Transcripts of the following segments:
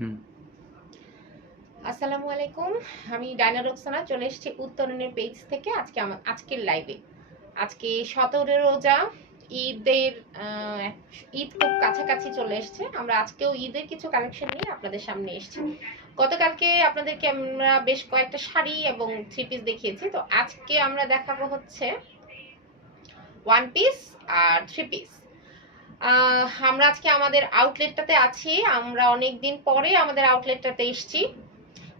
হুম। আসসালামু আলাইকুম। আমি ডায়না রোকসানা চলে এসেছি উত্তরণের পেজ থেকে আজকের লাইভে। আজকে 17 রোজা ঈদের ঈদ খুব কাছাকাছি চলে এসেছে। আমরা আজকেও ঈদের কিছু কালেকশন নিয়ে আপনাদের সামনে এসেছি। গতকালকে আপনাদেরকে আমরা বেশ কয়েকটা শাড়ি এবং থ্রি পিস দেখিয়েছি। তো আজকে আমরা দেখাবো হচ্ছে ওয়ান পিস আর থ্রি পিস। আমরা আজকে আমাদের আউটলেটটাতে আছি। আমরা অনেকদিন পরে আমাদের আউটলেটটাতে এসেছি।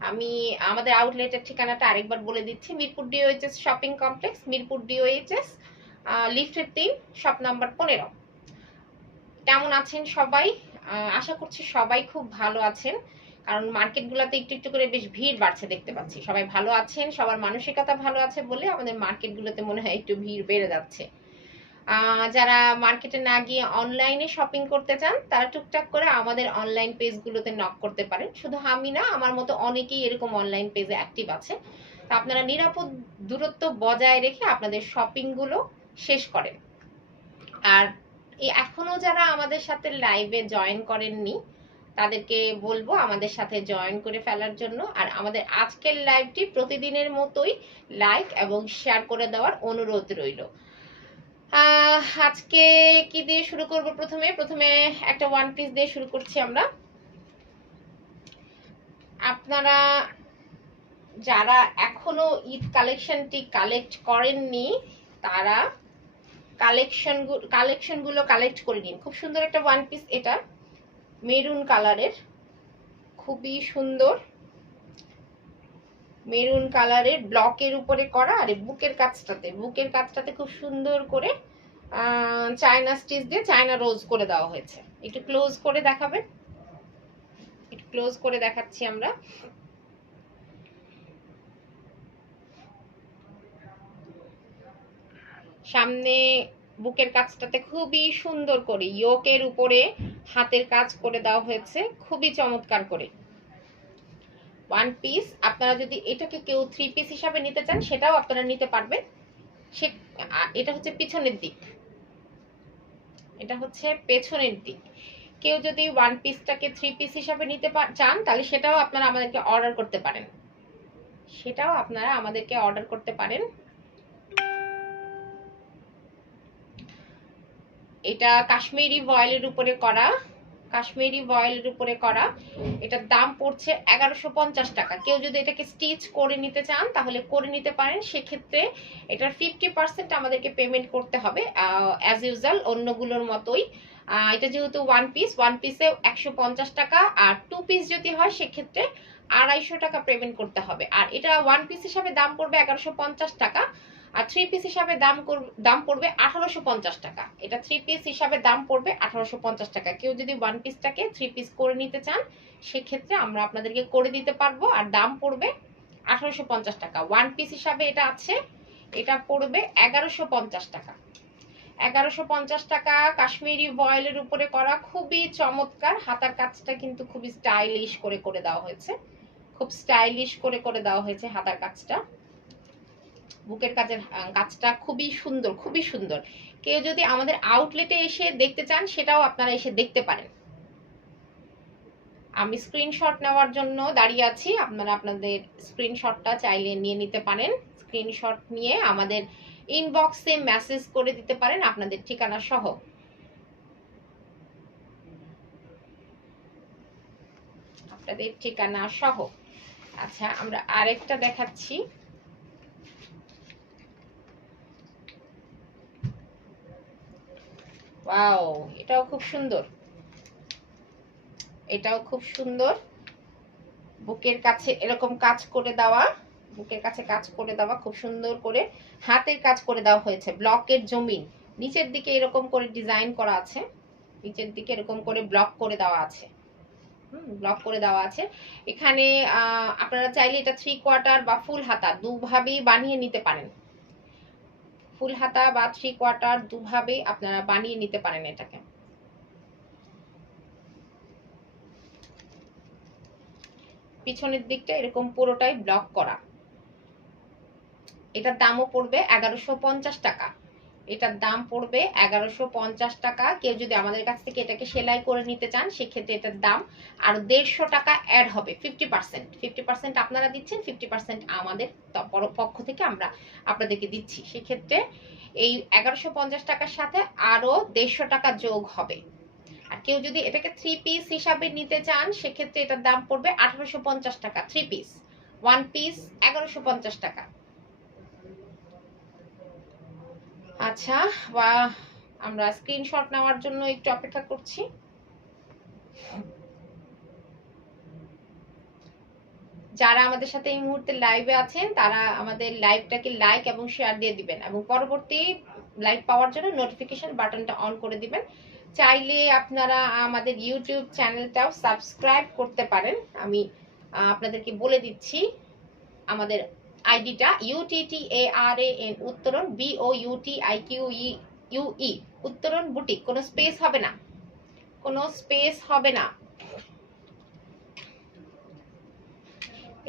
আমি আমাদের আউটলেটের ঠিকানাটা আরেকবার বলে দিচ্ছি। Mirpur DOHS shopping complex, Mirpur DOHS, লিফটের 3, শপ নাম্বার 15। কেমন আছেন সবাই? আশা করছি সবাই খুব ভালো আছেন, কারণ মার্কেটগুলোতে একটু একটু করে বেশ ভিড় বাড়ছে দেখতে পাচ্ছি। সবাই ভালো আছেন, সবার মানসিকতা ভালো আছে বলে আমাদের মার্কেটগুলোতে মনে হয় একটু ভিড় বেড়ে যাচ্ছে। যারা মার্কেটে না গিয়ে অনলাইনে শপিং করতে চান তারা টুকটাক করে আমাদের অনলাইন পেজগুলোতে নক করতে পারেন। শুধু আমি না, আমার মতো অনেকেই এরকম অনলাইন পেজে অ্যাক্টিভ আছে। তা আপনারা নিরাপদ দূরত্ব বজায় রেখে আপনাদের শপিংগুলো শেষ করেন। আর এখনো যারা আমাদের সাথে লাইভে জয়েন করেননি তাদেরকে বলবো আমাদের সাথে জয়েন করে ফেলার জন্য। আর আমাদের আজকের লাইভটি প্রতিদিনের মতোই লাইক এবং শেয়ার করে দেওয়ার অনুরোধ রইল। আজকে কি দিয়ে শুরু করব? প্রথমে একটা ওয়ান পিস দিয়ে শুরু করছি আমরা। আপনারা যারা এখনো ঈদ কালেকশনটি কালেক্ট করেননি তারা কালেকশনগুলো কালেক্ট করে নিন। খুব সুন্দর একটা ওয়ান পিস, এটা মেরুন কালারের, খুবই সুন্দর মেরুন কালারের ব্লকের উপরে করা। আর বুকের কাজটাতে খুব সুন্দর করে চায়না স্টিচ দিয়ে চায়না রোজ করে দেওয়া হয়েছে। একটু ক্লোজ করে দেখাবেন? একটু ক্লোজ করে দেখাচ্ছি আমরা। সামনে বুকের কাজটাতে খুবই সুন্দর করে ইয়োকের উপরে হাতের কাজ করে দেওয়া হয়েছে, খুবই চমৎকার করে ওয়ান পিস। আপনারা যদি এটাকে কেউ থ্রি পিস হিসাবে নিতে চান সেটাও আপনারা নিতে পারবেন। সে এটা হচ্ছে পিছনের দিক, এটা হচ্ছে পেছনের দিক। কেউ যদি ওয়ান পিসটাকে থ্রি পিস হিসাবে নিতে চান তাহলে সেটাও আপনারা আমাদেরকে অর্ডার করতে পারেন। এটা কাশ্মীরি ভয়েলের উপরে করা। এটার দাম পড়ছে 1150 টাকা। কেউ যদি এটাকে স্টিচ করে নিতে চান তাহলে করে নিতে পারেন। সেক্ষেত্রে এটার 50% আমাদেরকে পেমেন্ট করতে হবে, অ্যাজ ইউজুয়াল অন্যগুলোর মতোই। এটা যেহেতু ওয়ান পিসে 150 টাকা, আর টু পিস যদি হয় সেক্ষেত্রে 250 টাকা পেমেন্ট করতে হবে। আর এটা ওয়ান পিস হিসাবে দাম পড়বে 1150 টাকা, আর থ্রি পিস হিসাবে দাম পড়বে 1850 টাকা। এটা থ্রি পিস হিসাবে দাম পড়বে 1850 টাকা। কেউ যদি ওয়ান পিসটাকে থ্রি পিস করে নিতে চান সেক্ষেত্রে আমরা আপনাদেরকে করে দিতে পারবো, আর দাম পড়বে 1850 টাকা। ওয়ান পিস হিসাবে এটা আছে, এটা পড়বে 1150 টাকা। 1150 টাকা কাশ্মীরি ভয়েলের উপরে করা, খুবই চমৎকার। হাতার কাজটা কিন্তু খুবই স্টাইলিশ করে দেওয়া হয়েছে, খুব স্টাইলিশ করে দেওয়া হয়েছে হাতার কাজটা। বুকের কাজটা খুবই সুন্দর। কেউ যদি আমাদের আউটলেটে এসে দেখতে চান সেটাও আপনারা এসে দেখতে পারেন। আমি স্ক্রিনশট নেওয়ার জন্য দাঁড়িয়ে আছি, আপনারা আপনাদের স্ক্রিনশটটা চাইলে নিয়ে নিতে পারেন। স্ক্রিনশট নিয়ে আমাদের ইনবক্সে মেসেজ করে দিতে পারেন আপনাদের ঠিকানা সহ। আচ্ছা, আমরা আরেকটা দেখাচ্ছি। ওয়াও, এটাও খুব সুন্দর। বুকের কাছে এরকম কাজ করে দেওয়া, খুব সুন্দর করে হাতের কাজ করে দেওয়া হয়েছে। ব্লকের জমিন নিচের দিকে এরকম করে ডিজাইন করা আছে, নিচের দিকে এরকম করে ব্লক করে দেওয়া আছে। এখানে আপনারা চাইলে এটা 3/4 বা ফুল হাতা দুভাবেই বানিয়ে নিতে পারেন। ফুল হাতা বা 3/4 দুভাবেই আপনারা বানিয়ে নিতে পারেন এটাকে। পিছনের দিকটা এরকম পুরোটাই ব্লক করা। এটার দামও পড়বে 1150 টাকা। এটার দাম পড়বে 1150 টাকা। কেউ যদি আমাদের কাছ থেকে এটাকে সেলাই করে নিতে চান সেক্ষেত্রে এটার দাম আর 150 টাকা অ্যাড হবে। 50% আপনারা দিচ্ছেন, 50% আমাদের পক্ষ থেকে আমরা আপনাদেরকে দিচ্ছি। সেক্ষেত্রে এই 1150 টাকার সাথে আরো 150 টাকা যোগ হবে। আর কেউ যদি এটাকে 3 পিস হিসাবে নিতে চান সেক্ষেত্রে এটার দাম পড়বে 1850 টাকা। 3 পিস, 1 পিস 1150 টাকা। আচ্ছা, আমরা স্ক্রিনশট নেওয়ার জন্য একটু অপেক্ষা করছি। যারা আমাদের সাথে এই মুহূর্তে লাইভে আছেন তারা আমাদের লাইভটাকে লাইক এবং শেয়ার দিয়ে দিবেন এবং পরবর্তী লাইভ পাওয়ার জন্য নোটিফিকেশন বাটনটা অন করে দিবেন। চাইলে আপনারা আমাদের ইউটিউব চ্যানেলটাও সাবস্ক্রাইব করতে পারেন। আমি আপনাদেরকে বলে দিচ্ছি আমাদের আইডিটা UTTARAN উত্তরণ BOUTIQUE উত্তরণ বুটিক। কোনো স্পেস হবে না, কোনো স্পেস হবে না।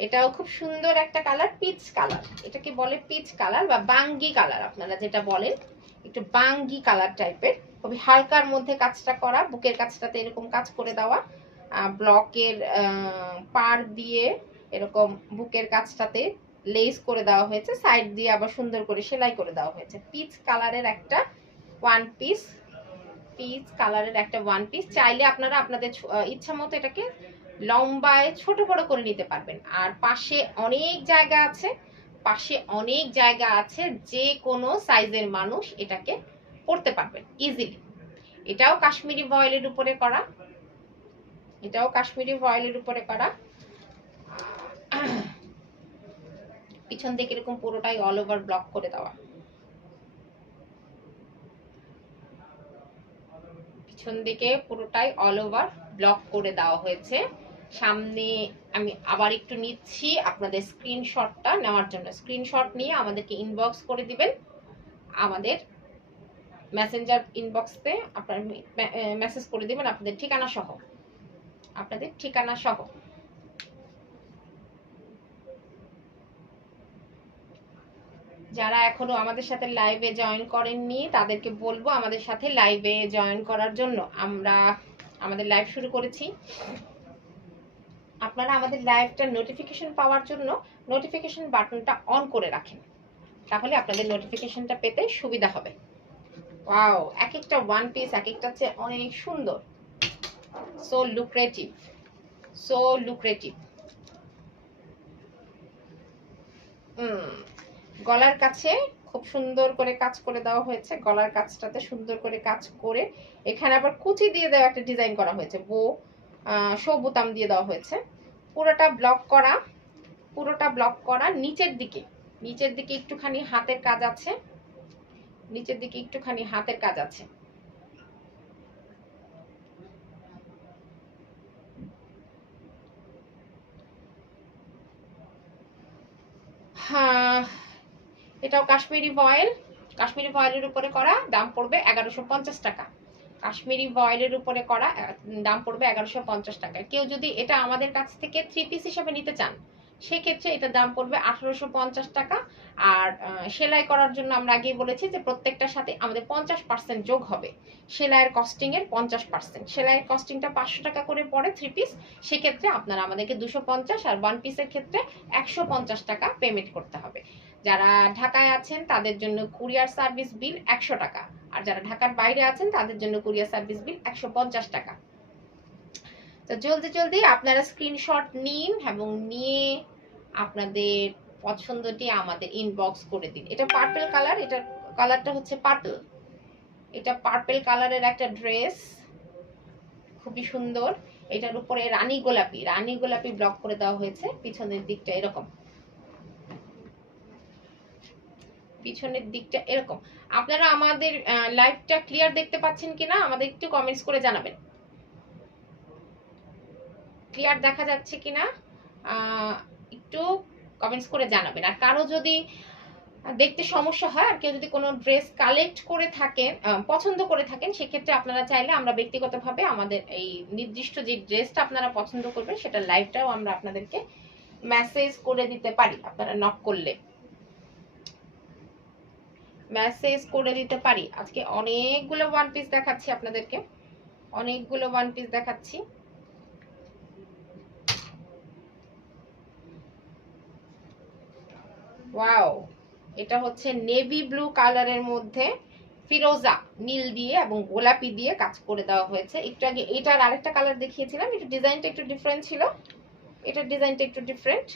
এটাও খুব সুন্দর একটা কালার, পিচ কালার। এটাকে বলে পিচ কালার বা বাঙ্গি কালার, আপনারা যেটা বলেন, একটু বাঙ্গি কালার টাইপের। খুবই হালকার মধ্যে কাজটা করা, বুকের কাজটাতে এরকম কাজ করে দেওয়া, ব্লকের পার দিয়ে এরকম বুকের কাজটাতে লেস করে দেওয়া হয়েছে, সাইড দিয়ে আবার সুন্দর করে সেলাই করে দেওয়া হয়েছে। পিচ কালারের একটা ওয়ান পিস, পিচ কালারের একটা ওয়ান পিস। চাইলে আপনারা আপনাদের ইচ্ছা মতো এটাকে লম্বায় ছোট বড় করে নিতে পারবেন। আর পাশে অনেক জায়গা আছে, পাশে অনেক জায়গা আছে, যে কোনো সাইজের মানুষ এটাকে পরতে পারবেন ইজিলি। এটাও কাশ্মীরি ভয়েলের উপরে করা, এটাও কাশ্মীরি ভয়েলের উপরে করা। পিছন দিকে এরকম পুরোটাই অল ওভার ব্লক করে দেওয়া, পিছন দিকে পুরোটাই অল ওভার ব্লক করে দেওয়া হয়েছে। সামনে আমি আবার একটু নিচ্ছি আপনাদের স্ক্রিনশটটা নেওয়ার জন্য। স্ক্রিনশট নিয়ে আমাদেরকে ইনবক্স করে দিবেন, আমাদের মেসেঞ্জার ইনবক্সে আপনারা মেসেজ করে দিবেন আপনাদের ঠিকানা সহ, আপনাদের ঠিকানা সহ। যারা এখনো আমাদের সাথে লাইভে জয়েন করেননি তাদেরকে বলবো আমাদের সাথে লাইভে জয়েন করার জন্য। আমরা আমাদের লাইভ শুরু করেছি। আপনারা আমাদের লাইভটার নোটিফিকেশন পাওয়ার জন্য নোটিফিকেশন বাটনটা অন করে রাখেন, তাহলে আপনাদের নোটিফিকেশনটা পেতে সুবিধা হবে। ওয়াও, এক একটা ওয়ান পিস এক একটা চেয়ে অনেক সুন্দর, সো লুক্রেটিভ, সো লুক্রেটিভ। গলার কাছে খুব সুন্দর করে কাজ করে দেওয়া হয়েছে, গলার কাজটাতে সুন্দর করে কাজ করে এখানে আবার কুচি দিয়ে দেওয়া একটা ডিজাইন করা হয়েছে, শো বোতাম দিয়ে দেওয়া হয়েছে। পুরোটা ব্লক করা, পুরোটা ব্লক করা। নিচের দিকে, নিচের দিকে একটুখানি হাতের কাজ আছে, নিচের দিকে একটুখানি হাতের কাজ আছে। হ্যাঁ, এটাও কাশ্মীরি ভয়েল, কাশ্মীরি ভয়েলের উপরে করা, দাম পড়বে 1150 টাকা। কাশ্মীরি ভয়েলের উপরে করা, দাম পড়বে 1150 টাকা। কেউ যদি এটা আমাদের কাছ থেকে 3 পিস হিসেবে নিতে চান সেক্ষেত্রে এটার দাম পড়বে 1850 টাকা। আর সেলাই করার জন্য আমরা আগেই বলেছি যে প্রত্যেকটার সাথে আমাদের 50% যোগ হবে সেলাইয়ের কস্টিং এর। 50% সেলাইয়ের কস্টিংটা 500 টাকা করে পড়ে 3 পিস, সেক্ষেত্রে আপনারা আমাদেরকে 250 আর 1 পিসের ক্ষেত্রে 150 টাকা পেমেন্ট করতে হবে। যারা ঢাকায় আছেন তাদের জন্য কুরিয়ার সার্ভিস বিল 100 টাকা, আর যারা ঢাকার বাইরে আছেন তাদের জন্য কুরিয়ার সার্ভিস বিল 150 টাকা। তো জলদি জলদি আপনারা স্ক্রিনশট নিন এবং নিয়ে আপনাদের পছন্দটি আমাদের ইনবক্স করে দিন। এটা পার্পল কালার, এটা কালারটা হচ্ছে পার্পল, এটা পার্পল কালারের একটা ড্রেস, খুবই সুন্দর। এটার উপরে রানী গোলাপি, রানী গোলাপি ব্লক করে দেওয়া হয়েছে পিছনের দিকটা এরকম, পিছনের দিকটা এরকম। আপনারা আমাদের লাইভটা ক্লিয়ার দেখতে পাচ্ছেন কিনা আমাদের একটু কমেন্টস করে জানাবেন, ক্লিয়ার দেখা যাচ্ছে কিনা একটু কমেন্টস করে জানাবেন। আর কারো যদি দেখতে সমস্যা হয় আর কেউ যদি কোনো ড্রেস কালেক্ট করে থাকেন, পছন্দ করে থাকেন, সেক্ষেত্রে আপনারা চাইলে আমরা ব্যক্তিগতভাবে আমাদের এই নির্দিষ্ট যে ড্রেসটা আপনারা পছন্দ করবেন সেটা লাইভটাও আমরা আপনাদেরকে মেসেজ করে দিতে পারি, আপনারা নক করলে মেসেজ করে দিতে পারি। আজকে অনেকগুলো ওয়ান পিস দেখাচ্ছি আপনাদেরকে, অনেকগুলো ওয়ান পিস দেখাচ্ছি। ওয়াও, এটা হচ্ছে নেভি ব্লু কালারের মধ্যে ফিরোজা নীল দিয়ে এবং গোলাপি দিয়ে কাজ করে দেওয়া হয়েছে। একটু আগে এটার আরেকটা কালার দেখিয়েছিলাম, একটু ডিজাইনটা একটু ডিফারেন্ট ছিল, এটার ডিজাইনটা একটু ডিফারেন্ট।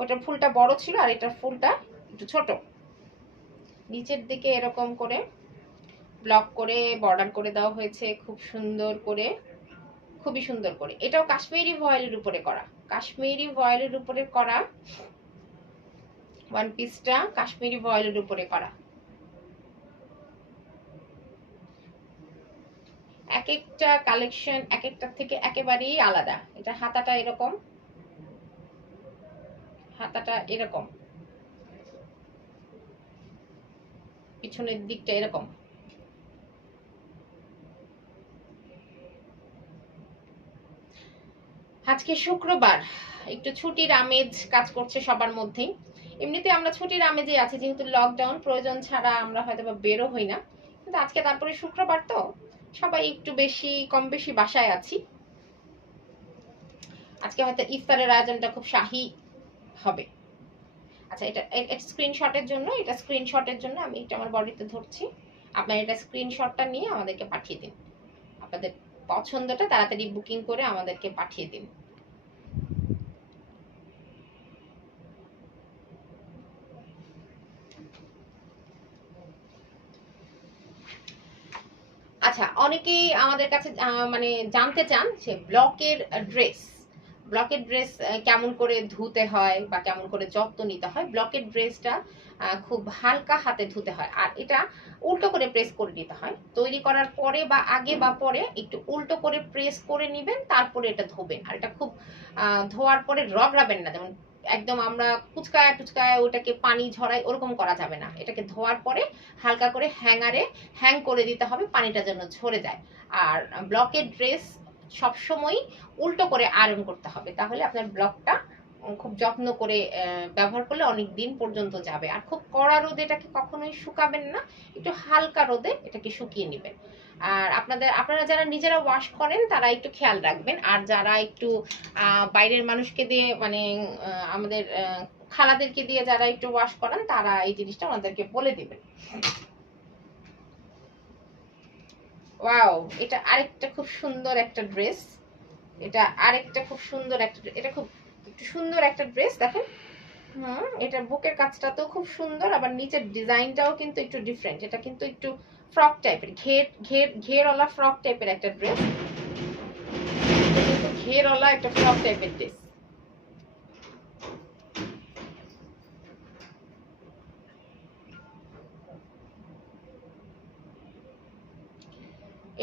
ওটার ফুলটা বড় ছিল আর এটার ফুলটা একটু ছোট। নিচের দিকে এরকম করে ব্লক করে বর্ডার করে দেওয়া হয়েছে খুব সুন্দর করে, খুবই সুন্দর করে। এটাও কাশ্মীরি ভয়েলের উপরে করা, কাশ্মীরি ভয়েলের উপরে করা ওয়ান পিসটা, কাশ্মীরি ভয়েলের উপরে করা। এক একটা কালেকশন এক একটার থেকে একেবারেই আলাদা। এটা হাতাটা এরকম, হাতাটা এরকম, পিছনের দিকটা এরকম। আজকে শুক্রবার, একটু ছুটির আমেজ কাজ করছে সবার মধ্যেই। এমনিতে আমরা ছুটির আমেজে আছি, যেহেতু লকডাউন, প্রয়োজন ছাড়া আমরা হয়তো বা বেরো হই না, কিন্তু আজকে তারপরে শুক্রবার তো সবাই একটু বেশি কম বেশি বাসায় আছি। আজকে হয়তো ইফতারের আয়োজনটা খুব শাহী হবে। আচ্ছা, এটা স্ক্রিনশটের জন্য, এটা স্ক্রিনশটের জন্য আমি এটা আমার বডিতে ধরছি। আপনার এটা স্ক্রিনশটটা নিয়ে আমাদেরকে পাঠিয়ে দিন, আপনাদের পছন্দটা তাড়াতাড়ি বুকিং করে আমাদেরকে পাঠিয়ে দিন। আচ্ছা, অনেকেই আমাদের কাছে মানে জানতে চান যে ব্লকের ড্রেস, ব্লকের ড্রেস কেমন করে ধুতে হয় বা কেমন করে যত্ন নিতে হয়। ব্লকের ড্রেসটা খুব হালকা হাতে ধুতে হয়, আর এটা উল্টো করে প্রেস করে নিতে হয়। তৈরি করার পরে বা আগে বা পরে একটু উল্টো করে প্রেস করে নিবেন, তারপরে এটা ধোবেন। আর এটা খুব ধোয়ার পরে রগড়াবেন না, যেমন একদম আমরা কুচকায় টুচকায় ওটাকে পানি ঝরাই ওরকম করা যাবে না। এটাকে ধোয়ার পরে হালকা করে হ্যাঙ্গারে হ্যাং করে দিতে হবে, পানিটা যেন ঝরে যায়। আর ব্লকের ড্রেস সবসময় উল্টো করে আয়রন করতে হবে, তাহলে আপনার ব্লকটা খুব যত্ন করে ব্যবহার করলে অনেক দিন পর্যন্ত যাবে। আর খুব কড়া রোদে এটাকে কখনোই শুকাবেন না, একটু হালকা রোদে এটাকে শুকিয়ে নেবেন। আর আপনারা যারা নিজেরা ওয়াশ করেন তারা একটু খেয়াল রাখবেন, আর যারা একটু বাইরের মানুষকে দিয়ে মানে আমাদের খালাদেরকে দিয়ে যারা একটু ওয়াশ করান তারা এই জিনিসটা ওনাদেরকে বলে দিবেন। ওয়াও, এটা আরেকটা খুব সুন্দর একটা ড্রেস, এটা আরেকটা খুব সুন্দর একটা, এটা খুব একটু সুন্দর একটা ড্রেস দেখেন। এটা বুকের কাজটা তো খুব সুন্দর, আবার নিচের ডিজাইনটাও কিন্তু একটু ডিফারেন্ট। এটা কিন্তু একটু ফ্রক টাইপের, ঘেরওয়ালা ফ্রক টাইপের একটা ড্রেস, ঘেরওয়ালা একটা ফ্রক টাইপের ড্রেস।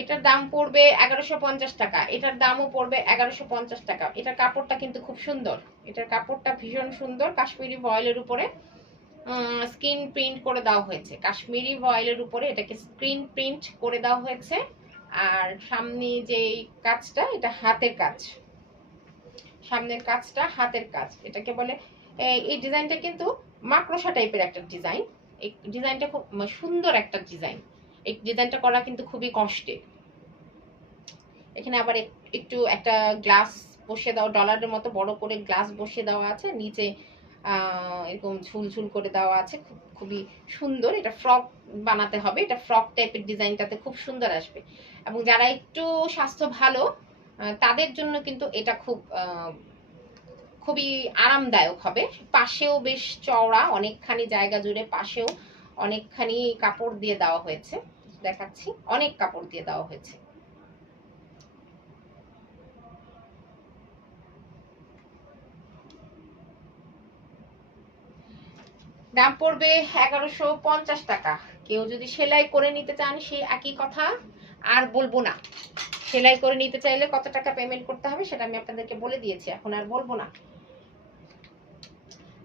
এটার দাম পড়বে 1150 টাকা, এটার দামও পড়বে 1150 টাকা। এটার কাপড়টা কিন্তু খুব সুন্দর, এটার কাপড়টা ভীষণ সুন্দর, কাশ্মীরি ভয়েলের উপরে স্ক্রিন প্রিন্ট করে দেওয়া হয়েছে, কাশ্মীরি ভয়েলের উপরে এটাকে স্ক্রিন প্রিন্ট করে দেওয়া হয়েছে। আর সামনে যে কাজটা, এটা হাতের কাজ, সামনের কাজটা হাতের কাজ, এটাকে বলে। এই ডিজাইনটা কিন্তু মাকড়সা টাইপের একটা ডিজাইন, এই ডিজাইনটা খুব সুন্দর একটা ডিজাইন। এই ডিজাইনটা করা কিন্তু খুবই কষ্টের। এখানে আবার একটু একটা গ্লাস বসিয়ে দেওয়া, ডলারের মতো বড় করে গ্লাস বসিয়ে দেওয়া আছে, নিচে এরকম ঝুলঝুল করে দেওয়া আছে, খুবই সুন্দর। এটা ফ্রক বানাতে হবে, এটা ফ্রক টাইপের ডিজাইনটাতে খুব সুন্দর আসবে। এবং যারা একটু স্বাস্থ্য ভালো তাদের জন্য কিন্তু এটা খুবই আরামদায়ক হবে। পাশেও বেশ চওড়া, অনেকখানি জায়গা জুড়ে পাশেও অনেকখানি কাপড় দিয়ে দেওয়া হয়েছে, দেখাচ্ছি অনেক কাপড় দিয়ে দেওয়া হয়েছে। দাম পড়বে 1150 টাকা। কেউ যদি সেলাই করে নিতে চান সেই একই কথা, আর বলবো না। সেলাই করে নিতে চাইলে কত টাকা পেমেন্ট করতে হবে সেটা আমি আপনাদেরকে বলে দিয়েছি, এখন আর বলবো না।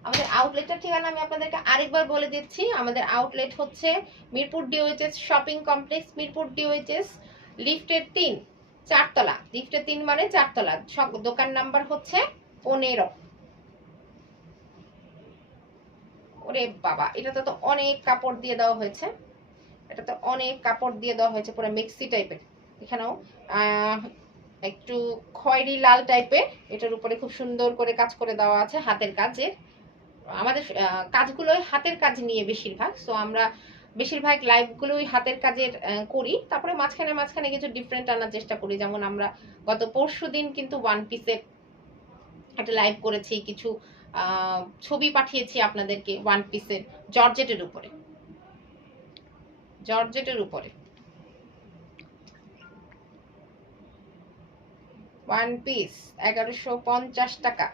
আমাদের আউটলেটের ঠিকানা আমি আপনাদেরকে আরেকবার বলে দিচ্ছি। আমাদের আউটলেট হচ্ছে Mirpur DOHS shopping complex, Mirpur DOHS লিফটের 3, 4 তলা। লিফটের 3 মানে 4 তলা। সব দোকান নাম্বার হচ্ছে 15। ওরে বাবা, এটা তো অনেক কাপড় দিয়ে দেওয়া হয়েছে, এটা তো অনেক কাপড় দিয়ে দেওয়া হয়েছে, পুরো মিক্সি টাইপের। এখানেও একটু খয়েরি লাল টাইপের, এটার উপরে খুব সুন্দর করে কাজ করে দেওয়া আছে, হাতের কাজের। আমাদের কাজগুলোই হাতের কাজ নিয়ে বেশিরভাগ, সো আমরা বেশিরভাগ লাইভগুলোই হাতের কাজের করি। তারপরে মাঝখানে মাঝখানে কিছু ডিফারেন্ট আনার চেষ্টা করি, যেমন আমরা গত পরশুদিন কিন্তু ওয়ান পিসের একটা লাইভ করেছি, কিছু ছবি পাঠিয়েছি আপনাদেরকে ওয়ান পিসের জর্জেটের উপরে, জর্জেটের উপরে ওয়ান পিস 1150 টাকা,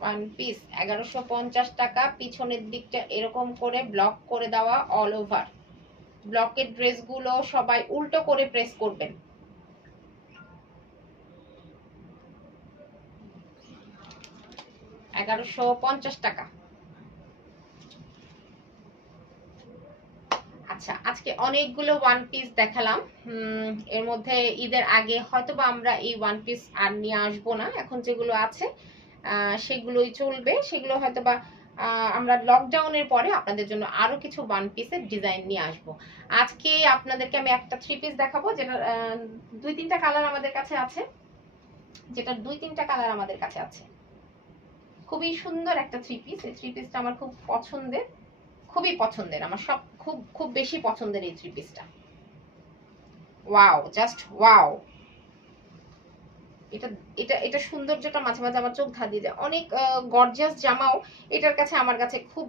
ওয়ান পিস 1150 টাকা। পিছনের দিকটা এরকম করে ব্লক করে দেওয়া অল ওভার। ব্লকের ড্রেসগুলো সবাই উল্টো করে প্রেস করবেন। টাকা। আচ্ছা, আজকে অনেকগুলো ওয়ান পিস দেখালাম। এর মধ্যে ঈদের আগে হয়তোবা আমরা এই ওয়ান পিস আর নিয়ে আসবো না, এখন যেগুলো আছে সেগুলোই চলবে। সেগুলো হয়তোবা আমরা লকডাউনের পরে আপনাদের জন্য আরো কিছু ওয়ান পিসের ডিজাইন নিয়ে আসব। আজকে আপনাদেরকে আমি একটা থ্রি পিস দেখাবো, যেটা 2-3টা কালার আমাদের কাছে আছে, যেটা 2-3টা কালার আমাদের কাছে আছে। খুবই সুন্দর একটা থ্রি পিস। এই থ্রি পিসটা আমার খুব পছন্দের, খুবই পছন্দের, আমার সব খুব খুব বেশি পছন্দের এই থ্রি পিসটা। Wow, just wow. এটা এটা এটা সৌন্দর্যটা মাঝে মাঝে আমার চোখ ধাঁধিয়ে যায়। অনেক গর্জিয়াস জামাও এটার কাছে, আমার কাছে খুব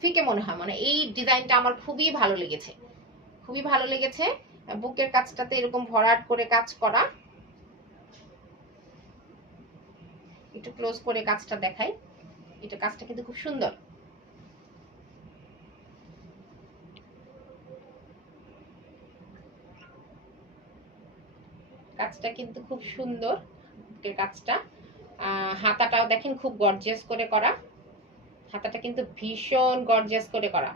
ফিকে মনে হয়। মানে এই ডিজাইনটা আমার খুবই ভালো লেগেছে, খুবই ভালো লেগেছে। বুকের কাজটাতে এরকম ভরাট করে কাজ করা। একটু ক্লোজ করে কাজটা দেখাই, এটা কাজটা কিন্তু খুব সুন্দর। কাজটা কিন্তু খুব সুন্দর, বুকের কাজটা। হাতাটাও দেখেন খুব গর্জিয়াস করে করা, হাতাটা কিন্তু ভীষণ গর্জিয়াস করে করা।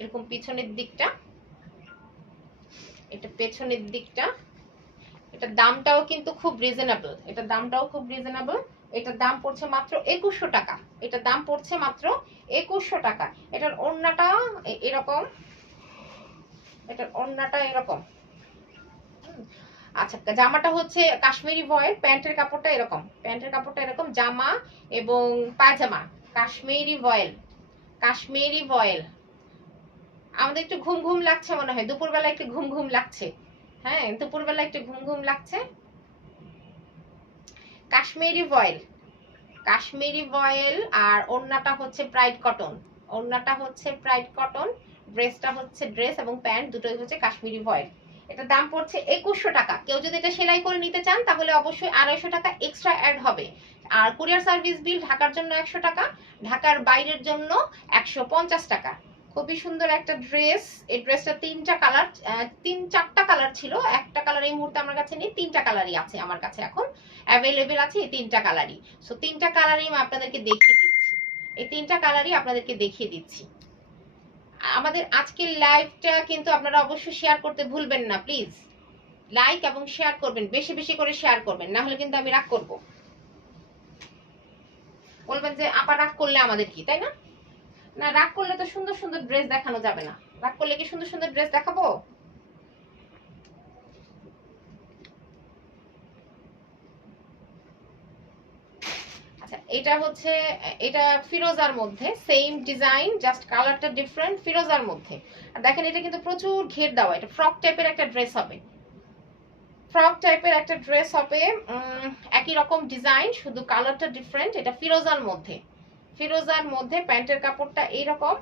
এরকম পিছনের দিকটা, এটা পেছনের দিকটা। এটার দামটাও কিন্তু খুব রিজনেবল, এটার দামটাও খুব রিজনেবল। এটার দাম পড়ছে মাত্র 2100 টাকা, এটার দাম পড়ছে মাত্র 2100 টাকা। এটার ওড়নাটা এরকম, এটার ওড়নাটা এরকম। আচ্ছা, জামাটা হচ্ছে কাশ্মীরি ভয়েল, প্যান্টের কাপড়টা এরকম, প্যান্টের কাপড়টা এরকম, জামা এবং পায়জামা কাশ্মীরি ভয়েল, কাশ্মীরি ভয়েল। আমাদের একটু ঘুম ঘুম লাগছে মনে হয়, দুপুরবেলা একটু ঘুম ঘুম লাগছে। হ্যাঁ, দুপুরবেলা একটু ঘুম ঘুম লাগছে। কাশ্মীরি ভয়েল, কাশ্মীরি ভয়েল। আর ওড়নাটা হচ্ছে প্রাইড কটন, ওড়নাটা হচ্ছে প্রাইড কটন, ড্রেসটা হচ্ছে ড্রেস এবং প্যান্ট দুটোই হচ্ছে কাশ্মীরি ভয়েল। এটা দাম পড়ছে 2100 টাকা। কেউ যদি এটা সেলাই করে নিতে চান তাহলে অবশ্যই 250 টাকা এক্সট্রা অ্যাড হবে। আর কুরিয়ার সার্ভিস বিল ঢাকার জন্য 100 টাকা, ঢাকার বাইরের জন্য 150 টাকা। খুবই সুন্দর একটা ড্রেস। এই ড্রেসটা 3টা কালার, 3-4টা কালার ছিল, একটা কালার এই মুহূর্তে আমার কাছে নেই, 3টা কালারই আছে আমার কাছে এখন অ্যাভেলেবেল আছে, এই 3টা কালারই। সো 3টা কালারই আমি আপনাদেরকে দেখিয়ে দিচ্ছি, এই 3টা কালারই আপনাদেরকে দেখিয়ে দিচ্ছি। আমাদের আজকের লাইভটা কিন্তু আপনারা অবশ্যই শেয়ার করতে ভুলবেন না, প্লিজ লাইক এবং শেয়ার করবেন, বেশি বেশি করে শেয়ার করবেন, না হলে কিন্তু আমি রাগ করব, বলবেন যে আপা রাগ করলে আমাদের কি, তাই না? না, রাগ করলে তো সুন্দর সুন্দর ড্রেস দেখানো যাবে না। রাগ করলে কি সুন্দর সুন্দর ড্রেস দেখাবো? আচ্ছা, এটা হচ্ছে, এটা ফিরোজার মধ্যে, সেম ডিজাইন, জাস্ট কালারটা ডিফারেন্ট, ফিরোজার মধ্যে। আর দেখেন এটা কিন্তু প্রচুর ঘের দেওয়া, এটা ফ্রক টাইপের একটা ড্রেস হবে, ফ্রক টাইপের একটা ড্রেস হবে। একই রকম ডিজাইন, শুধু কালারটা ডিফারেন্ট। এটা ফিরোজার মধ্যে, ফিরোজার মধ্যে প্যান্টের কাপড়টা এইরকম।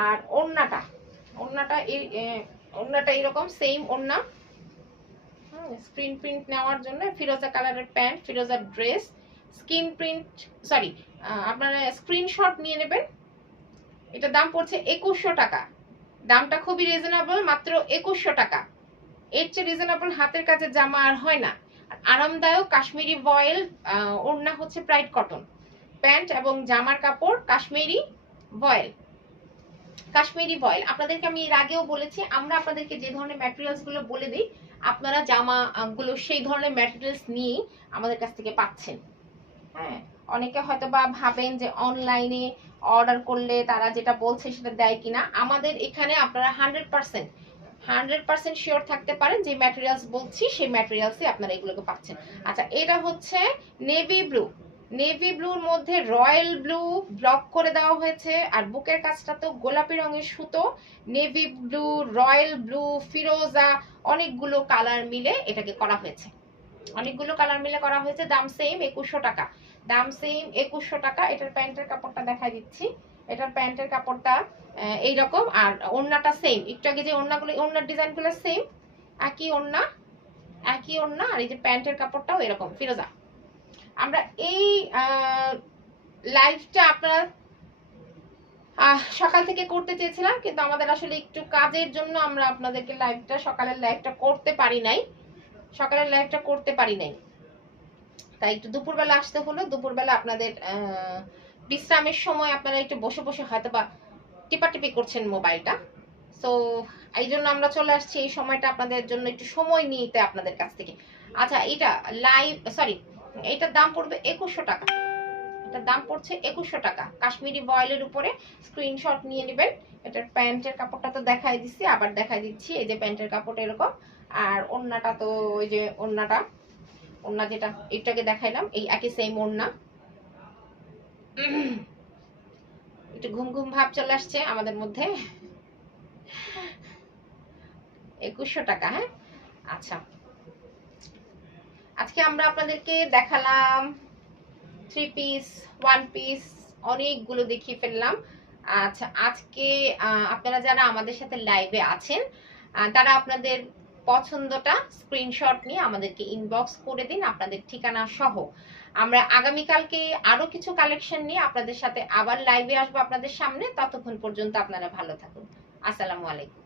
আর ওড়নাটা, ওড়নাটা এই ওড়নাটা এইরকম সেম ওড়না। স্ক্রিন প্রিন্ট নেওয়ার জন্য ফিরোজা কালারের প্যান্ট, ফিরোজার ড্রেস, স্ক্রিন প্রিন্ট, সরি আপনারা স্ক্রিনশট নিয়ে নেবেন। এটা দাম পড়ছে 2100 টাকা, দামটা খুবই রিজনেবল, মাত্র 2100 টাকা। এর চেয়ে রিজনেবল হাতের কাছে জামা আর হয় না। আরামদায়ক কাশ্মীরি ভয়েল, ওড়না হচ্ছে প্রাইড কটন, প্যান্ট এবং জামার কাপড় কাশ্মীরি ভয়েল। কাশ্মীরি ভয়েল, আপনাদেরকে আমি এর আগেও বলেছি, আমরা আপনাদেরকে যে ধরনের ম্যাটেরিয়ালস গুলো বলে দিই আপনারা জামা গুলো সেই ধরনের ম্যাটেরিয়ালস নিয়েই আমাদের কাছ থেকে পাচ্ছেন। হ্যাঁ, অনেকে হয়তো বা ভাবেন যে অনলাইনে অর্ডার করলে তারা যেটা বলছে সেটা দেয় কিনা। আমাদের এখানে আপনারা 100% শিওর থাকতে পারেন যে ম্যাটেরিয়ালস বলছি সেই ম্যাটেরিয়ালসে আপনারা এগুলোকে পাচ্ছেন। আচ্ছা, এটা হচ্ছে নেভি ব্লু, নেভি ব্লুর মধ্যে রয়্যাল ব্লু ব্লক করে দেওয়া হয়েছে, আর বুকের কাজটা তো গোলাপি রঙের সুতো, নেভি ব্লু, রয়্যাল ব্লু, ফিরোজা, অনেকগুলো কালার মিলে এটাকে করা হয়েছে, অনেকগুলো কালার মিলে করা হয়েছে। দাম সেম 2100 টাকা, দাম সেম 2100 টাকা। এটার প্যান্টের কাপড়টা দেখাই দিচ্ছি, এটার প্যান্টের কাপড়টা এইরকম, আর ওড়নাটা সেম, একটু আগে যে ওড়নাগুলো, ওড়নার ডিজাইনগুলো সেম, একই ওড়না, একই ওড়না, আর এই যে প্যান্টের কাপড়টাও এরকম ফিরোজা। আমরা এই লাইভটা আপনারা সকাল থেকে করতে চেয়েছিলাম, কিন্তু আমাদের আসলে একটু কাজের জন্য আমরা আপনাদেরকে লাইভটা, সকালের লাইভটা করতে পারি নাই, সকালের লাইভটা করতে পারি নাই, তাই একটু দুপুরবেলা আসতে হলো। দুপুরবেলা আপনাদের বিশ্রামের সময় আপনারা একটু বসে বসে হয়তো বা টিপাটিপি করছেন মোবাইলটা, তো এই জন্য আমরা চলে আসছি এই সময়টা আপনাদের জন্য একটু সময় নিতে আপনাদের কাছ থেকে। আচ্ছা, এটা লাইভ, সরি, এটার দাম পড়বে 2100 টাকা, এটার দাম পড়ছে 2100 টাকা কাশ্মীরি ভয়েলের উপরে। স্ক্রিনশট নিয়ে নেবেন। এটার প্যান্টের কাপড়টা তো দেখাই দিচ্ছি, আবার দেখাই দিচ্ছি, এই যে প্যান্টের কাপড় এরকম, আর ওড়নাটা তো ওই যে ওড়নাটা, ওড়না যেটা এটাকে দেখাইলাম এই একই সেম ওড়না। একটু ঘুম ঘুম ভাব চলে আসছে আমাদের মধ্যে। 2100 টাকা, হ্যাঁ। আচ্ছা, আজকে আমরা আপনাদেরকে দেখালাম 3 পিস, 1 পিস, অনেকগুলো দেখিয়ে ফেললাম। আচ্ছা, আজকে আপনারা যারা আমাদের সাথে লাইভে আছেন তারা আপনাদের পছন্দটা স্ক্রিনশট নিয়ে আমাদেরকে ইনবক্স করে দিন আপনাদের ঠিকানা সহ। আমরা আগামীকালকে আরো কিছু কালেকশন নিয়ে আপনাদের সাথে আবার লাইভে আসবো আপনাদের সামনে। ততক্ষণ পর্যন্ত আপনারা ভালো থাকুন। আসসালামু আলাইকুম।